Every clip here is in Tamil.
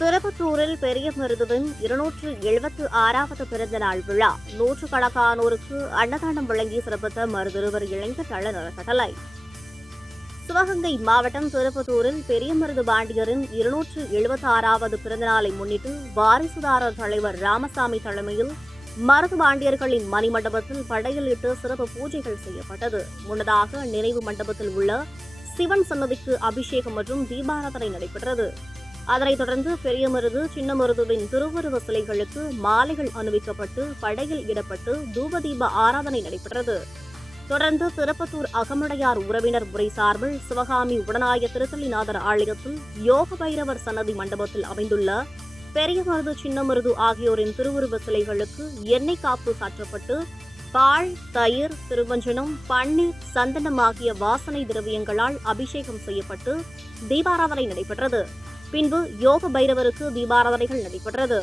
திருப்பத்தூரில் பெரிய மருதுவின் 276வது பிறந்த நாள் விழா. நூற்றுக்கணக்கானோருக்கு அன்னதானம் வழங்கி சிறப்பித்த மருதுருவர் இளைஞர் நல அறக்கட்டளை. சிவகங்கை மாவட்டம் திருப்பத்தூரில் பெரிய மருது பாண்டியரின் 276வது பிறந்த நாளை முன்னிட்டு வாரிசுதாரர் தலைவர் ராமசாமி தலைமையில் மருது பாண்டியர்களின் மணிமண்டபத்தில் படையலிட்டு சிறப்பு பூஜைகள் செய்யப்பட்டது. முன்னதாக நினைவு மண்டபத்தில் உள்ள சிவன் சன்னதிக்கு அபிஷேகம் மற்றும் தீபாராதனை நடைபெற்றது. அதனைத் தொடர்ந்து பெரிய மருது சின்ன மருதுவின் திருவுருவ சிலைகளுக்கு மாலைகள் அணிவிக்கப்பட்டு படையில் இடப்பட்டு தூபதீப ஆராதனை நடைபெற்றது. தொடர்ந்து திருப்பத்தூர் அகமடையார் உறவினர் முறை சார்பில் சிவகாமி உடனாய திருத்தலிநாதர் ஆலயத்தில் யோக பைரவர் சன்னதி மண்டபத்தில் அமைந்துள்ள பெரிய மருது சின்ன மருது ஆகியோரின் திருவுருவ சிலைகளுக்கு எண்ணெய் காப்பு சாற்றப்பட்டு பால், தயிர், திருவஞ்சனம், பன்னீர், சந்தனம் ஆகிய வாசனை திரவியங்களால் அபிஷேகம் செய்யப்பட்டு தீபாராதனை நடைபெற்றது. பின்பு யோக பைரவருக்கு தீபாராதனைகள் நடைபெற்றது.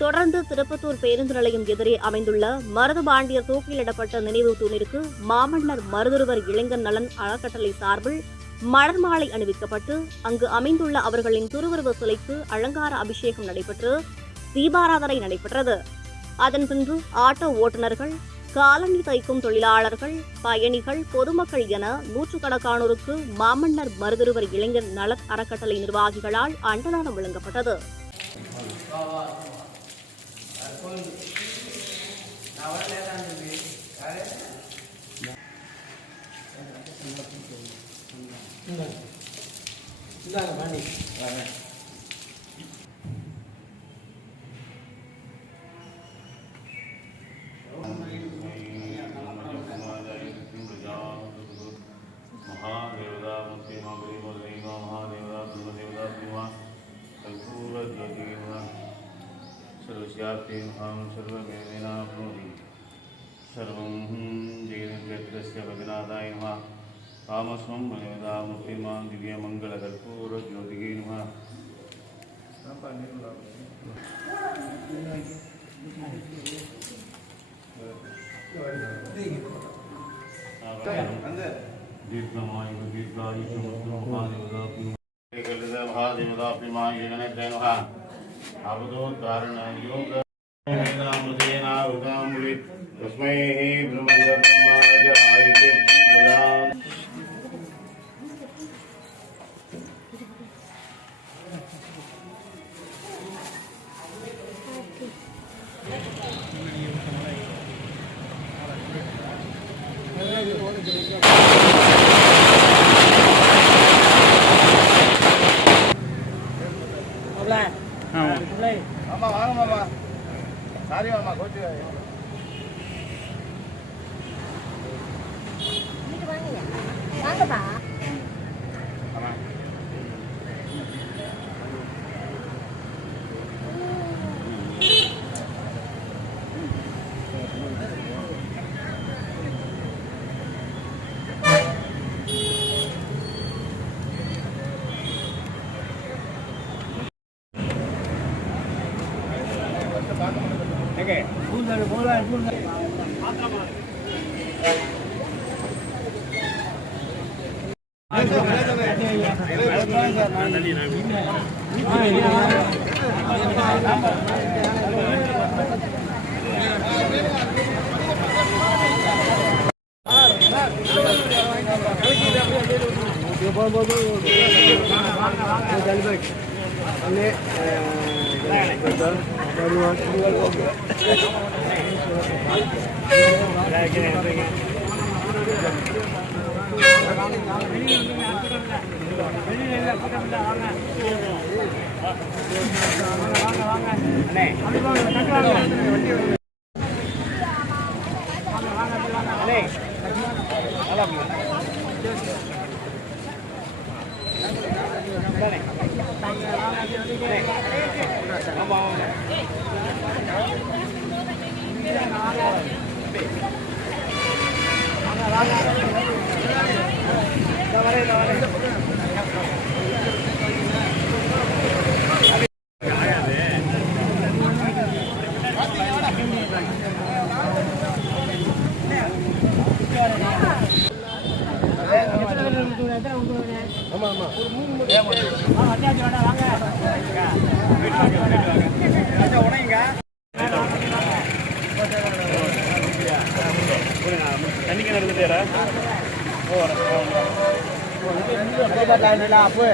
தொடர்ந்து திருப்பத்தூர் பேருந்து நிலையம் எதிரே அமைந்துள்ள மருது பாண்டியர் தூக்கிலிடப்பட்ட நினைவு தூணிற்கு மாமன்னர் மருதுருவர் இளைஞர் நலன் அறக்கட்டளை சார்பில் மலர் மாலை அணிவிக்கப்பட்டு அங்கு அமைந்துள்ள அவர்களின் திருவுருவ சிலைக்கு அலங்கார அபிஷேகம் நடைபெற்று தீபாராதனை நடைபெற்றது. அதன் பின்பு ஆட்டோ ஓட்டுநர்கள், காலணி தைக்கும் தொழிலாளர்கள், பயணிகள், பொதுமக்கள் என நூற்றுக்கணக்கானோருக்கு மாமன்னர் மருதுருவர் இளைஞர் நல அறக்கட்டளை நிர்வாகிகளால் அன்னதானம் வழங்கப்பட்டது. सर्वं जगन्यस्य भगनादाय नमः कामस्वं मनोदामुक्तिमां दिव्यमङ्गलकर्पूरज्योतिगे नमः दीर्घमायु दीर्घायुः महादेवताप्रिमाय जगन्नाथाय नमः अवधूतारण योग तस्मै ब्रह्मजाय மாமா வாங்க மாமா சாரி மாமா கோச்சு வாங்கப்பா ஆமா ஆமா தண்ணிக்கு நடந்துட்டாரா அப்போ